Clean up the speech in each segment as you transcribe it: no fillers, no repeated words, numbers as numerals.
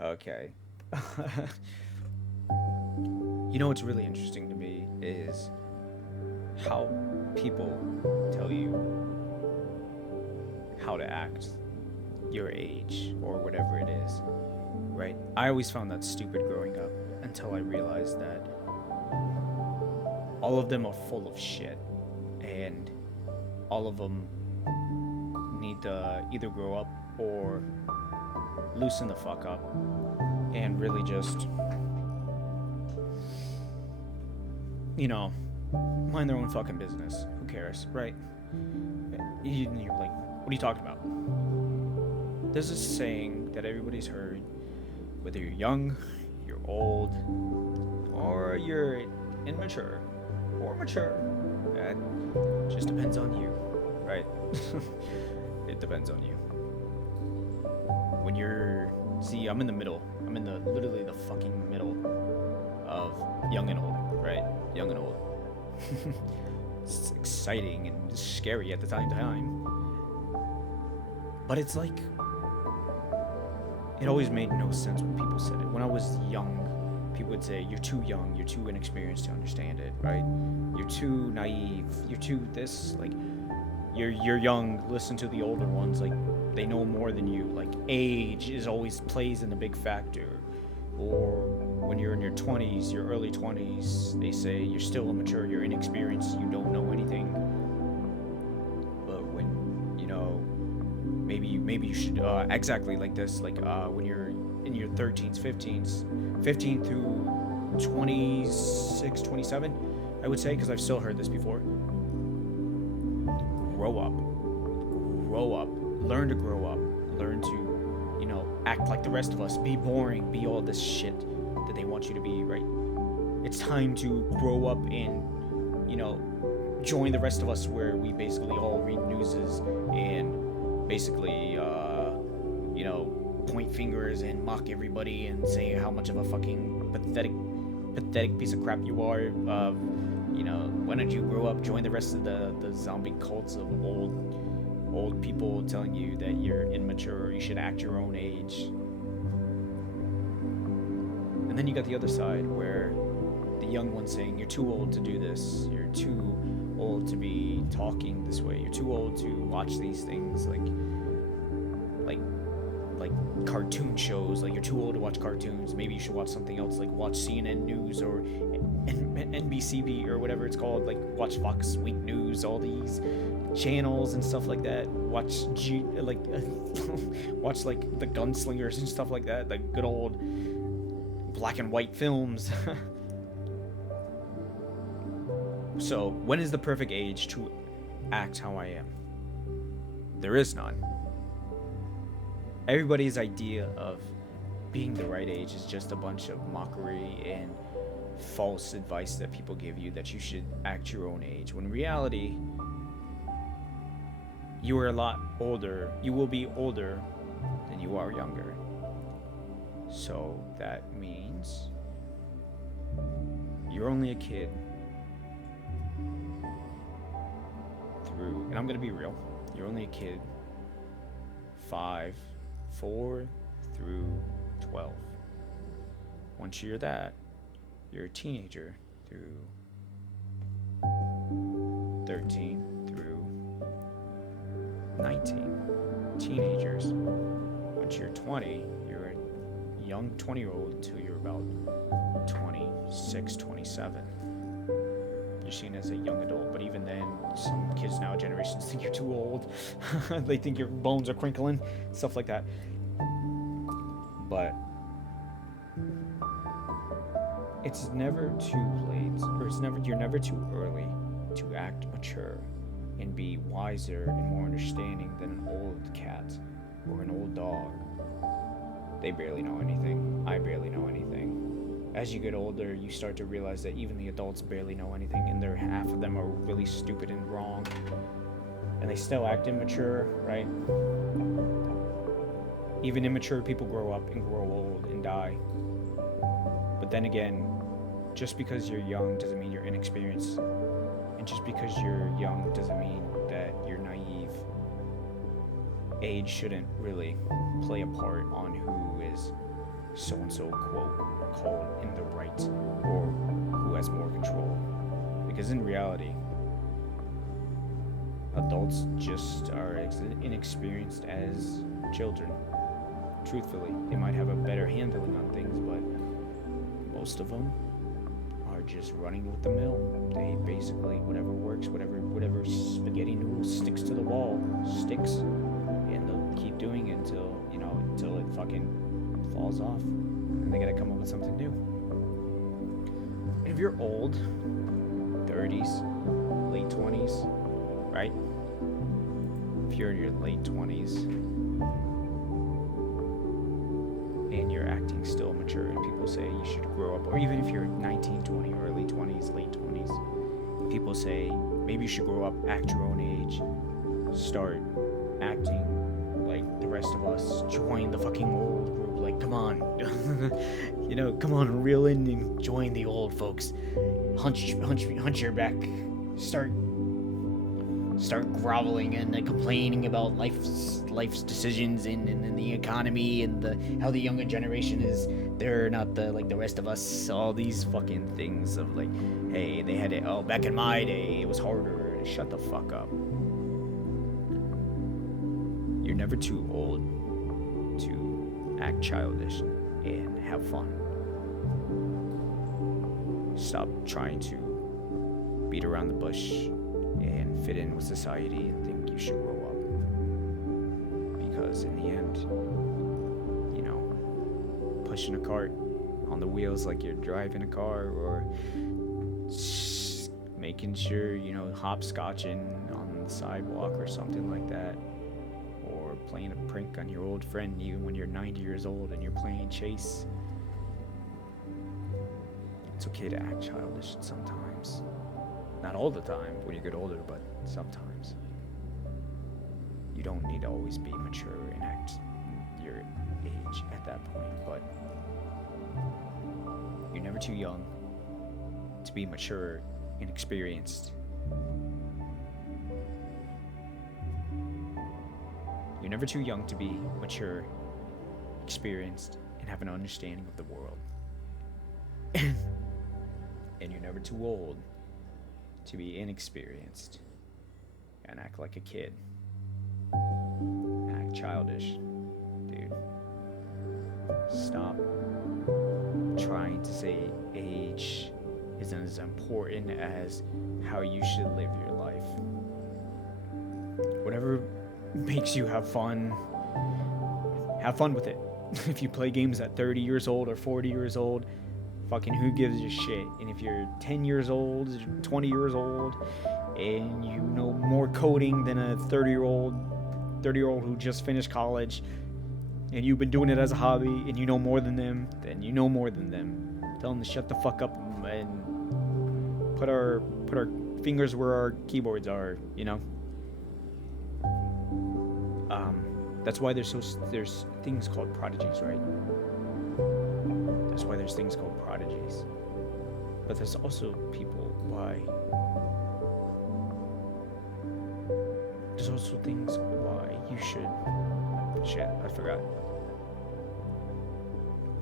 Okay. You know what's really interesting to me is how people tell you how to act your age or whatever it is, right? I always found that stupid growing up until I realized that all of them are full of shit and all of them need to either grow up or loosen the fuck up and really just, you know, mind their own fucking business. Who cares, right? You're like, what are you talking about? There's this saying that everybody's heard, whether you're young, you're old, or you're immature or mature. That just depends on you, right? It depends on you. When you're, see, I'm in the middle. I'm in the literally the fucking middle of young and old, right? Young and old. It's exciting and scary at the same time. But it's like it always made no sense when people said it. When I was young, people would say, "You're too young. You're too inexperienced to understand it." Right? You're too naive. You're too this. Like, you're young. Listen to the older ones. Like, they know more than you. Like, age is always plays in a big factor. Or when you're in your 20s, your early 20s, they say you're still immature. You're inexperienced. You don't know anything. But when maybe you should exactly like this, like when you're in your 13s, 15s, 15 through 26, 27, I would say, because I've still heard this before. Grow up, grow up, learn to grow up, learn to, act like the rest of us, be boring, be all this shit that they want you to be, right? It's time to grow up and, join the rest of us, where we basically all read newses and basically, point fingers and mock everybody and say how much of a fucking pathetic piece of crap you are. Why don't you grow up, join the rest of the zombie cults of old people telling you that you're immature, you should act your own age. And then you got the other side where the young ones saying you're too old to do this, you're too old to be talking this way, you're too old to watch these things like like cartoon shows, like you're too old to watch cartoons, maybe you should watch something else, like watch CNN News or NBCB or whatever it's called, like watch Fox Week News, all these channels and stuff like that. Watch watch like the gunslingers and stuff like that, like good old black and white films. So, when is the perfect age to act how I am? There is none. Everybody's idea of being the right age is just a bunch of mockery and false advice that people give you, that you should act your own age. When in reality, you are a lot older. You will be older than you are younger. So that means you're only a kid through, and I'm gonna be real, you're only a kid 4 through 12. Once you're that, you're a teenager through 13 through 19. Teenagers. Once you're 20, you're a young 20-year-old until you're about 26, 27. You're seen as a young adult, but even then, some kids now generations think you're too old. They think your bones are crinkling, stuff like that. But it's never too late, or you're never too early to act mature and be wiser and more understanding than an old cat or an old dog. They barely know anything. I barely know anything. As you get older, you start to realize that even the adults barely know anything, and half of them are really stupid and wrong, and they still act immature, right? Even immature people grow up and grow old and die. But then again, just because you're young doesn't mean you're inexperienced, and just because you're young doesn't mean that you're naive. Age shouldn't really play a part on who is so-and-so quote called in the right or who has more control. Because in reality, adults just are inexperienced as children. Truthfully, they might have a better handling on things, but most of them are just running with the mill. They basically, whatever works, whatever spaghetti noodle sticks to the wall sticks, and they'll keep doing it until it fucking falls off, and they gotta come up with something new. And if you're old, 30s, late 20s, right? If you're in your late 20s and you're acting still mature and people say you should grow up, or even if you're 19, 20, early 20s, late 20s, people say maybe you should grow up, act your own age, start acting like the rest of us, join the fucking old group, like come on, come on, reel in and join the old folks, hunch your back, start groveling and complaining about life's decisions and the economy and how the younger generation is, they're not the rest of us, all these fucking things of like, hey, they had it, oh, back in my day it was harder. Shut the fuck up. You're never too old to act childish and have fun. Stop trying to beat around the bush and fit in with society and think you should grow up. Because in the end, pushing a cart on the wheels like you're driving a car, or making sure, hopscotching on the sidewalk or something like that, or playing a prank on your old friend even when you're 90 years old and you're playing chase. It's okay to act childish sometimes. Not all the time when you get older, but sometimes. You don't need to always be mature and act your age at that point, but you're never too young to be mature and experienced. You're never too young to be mature, experienced, and have an understanding of the world. And you're never too old to be inexperienced and act like a kid. Act childish, dude. Stop trying to say age isn't as important as how you should live your life. Whatever makes you have fun with it. If you play games at 30 years old or 40 years old, fucking who gives a shit? And if you're 10 years old, 20 years old, and you know more coding than a 30-year-old who just finished college, and you've been doing it as a hobby, and you know more than them, then you know more than them. Tell them to shut the fuck up and put our fingers where our keyboards are, That's why there's things called prodigies, right? That's why there's things called prodigies. But there's also there's also things why you should,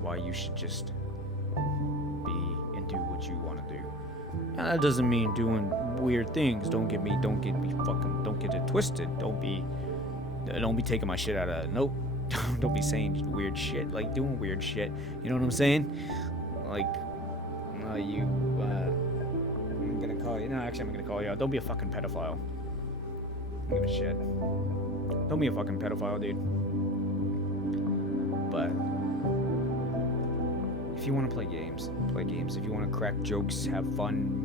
why you should just be and do what you want to do. Now that doesn't mean doing weird things. Don't get it twisted. Don't be taking my shit out of, nope. Don't be saying weird shit, like doing weird shit. You know what I'm saying? Like, I'm gonna call you. No, actually, I'm gonna call you out. Don't be a fucking pedophile. I don't give a shit. Don't be a fucking pedophile, dude. But if you want to play games. If you want to crack jokes, have fun,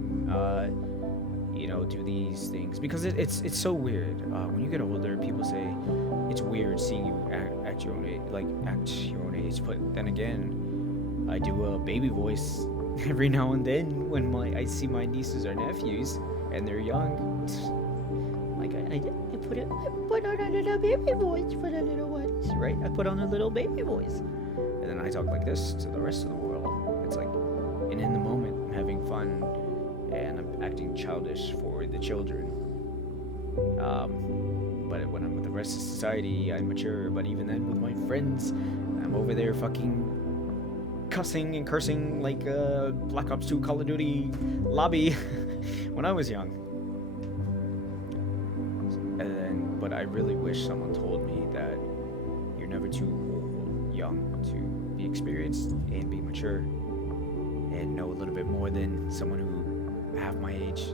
do these things, because it's so weird. When you get older, people say it's weird seeing you act your own age, But then again, I do a baby voice every now and then when I see my nieces or nephews and they're young. Like I put on a little baby voice for the little ones, right? I put on a little baby voice, and then I talk like this to the rest of the world. It's like, and in the moment, I'm having fun. And I'm acting childish for the children. But when I'm with the rest of society, I'm mature. But even then, with my friends, I'm over there fucking cussing and cursing like Black Ops 2 Call of Duty lobby when I was young. But I really wish someone told me that you're never too young to be experienced and be mature and know a little bit more than someone who half my age.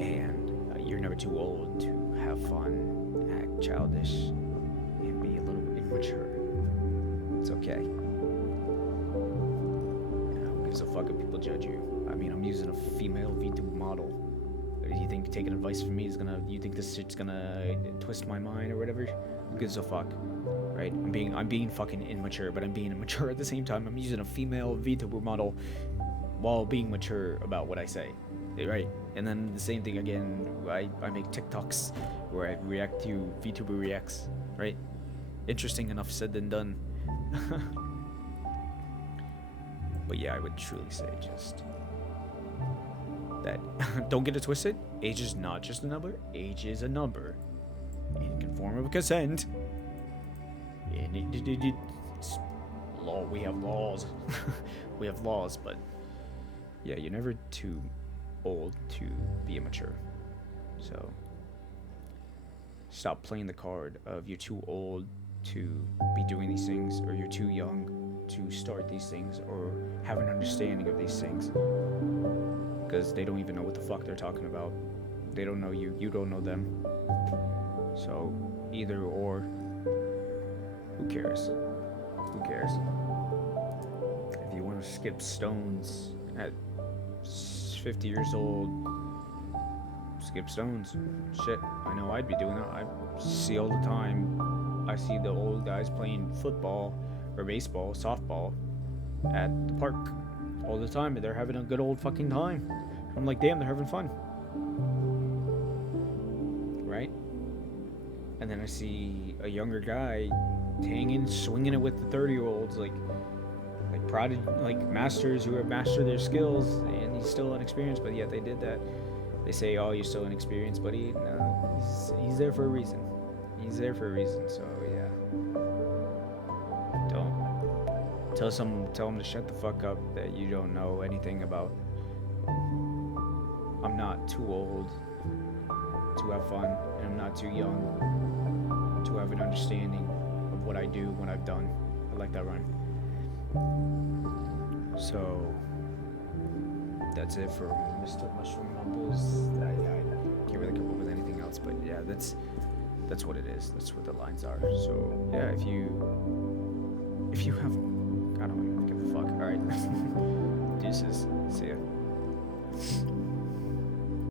And you're never too old to have fun, act childish, and be a little bit immature. It's okay. Who gives a fuck if people judge you? I mean, I'm using a female VTuber model. You think taking advice from me is gonna? You think this shit's gonna twist my mind or whatever? Who gives a fuck, right? I'm being fucking immature, but I'm being immature at the same time. I'm using a female VTuber model while being mature about what I say, right? And then the same thing again. I make TikToks where I react to VTuber reacts, right? Interesting enough said than done. But yeah, I would truly say just that don't get it twisted. Age is not just a number. Age is a number in conform of consent. And law. We have laws. We have laws, but yeah, you're never too old to be immature. So stop playing the card of you're too old to be doing these things, or you're too young to start these things, or have an understanding of these things. Because they don't even know what the fuck they're talking about. They don't know you, you don't know them. So, either or, who cares? Who cares? If you want to skip stones at 50 years old, skip stones. Shit, I know I'd be doing that. I see all the time. I see the old guys playing football, or baseball, softball, at the park. All the time, and they're having a good old fucking time. I'm like, damn, they're having fun. Right? And then I see a younger guy hanging, swinging it with the 30-year-olds, like masters who have mastered their skills, and he's still inexperienced, but yet they did that. They say, oh, you're still inexperienced, but he's there for a reason. He's there for a reason, so yeah. Tell him to shut the fuck up, that you don't know anything about. I'm not too old to have fun, and I'm not too young to have an understanding of what I do, what I've done. I like that rhyme. So that's it for Mr. Mushroom Mumbles. I can't really come up with anything else, but yeah, that's what it is. That's what the lines are. So yeah, if you have, I don't give a fuck. All right, deuces. See ya.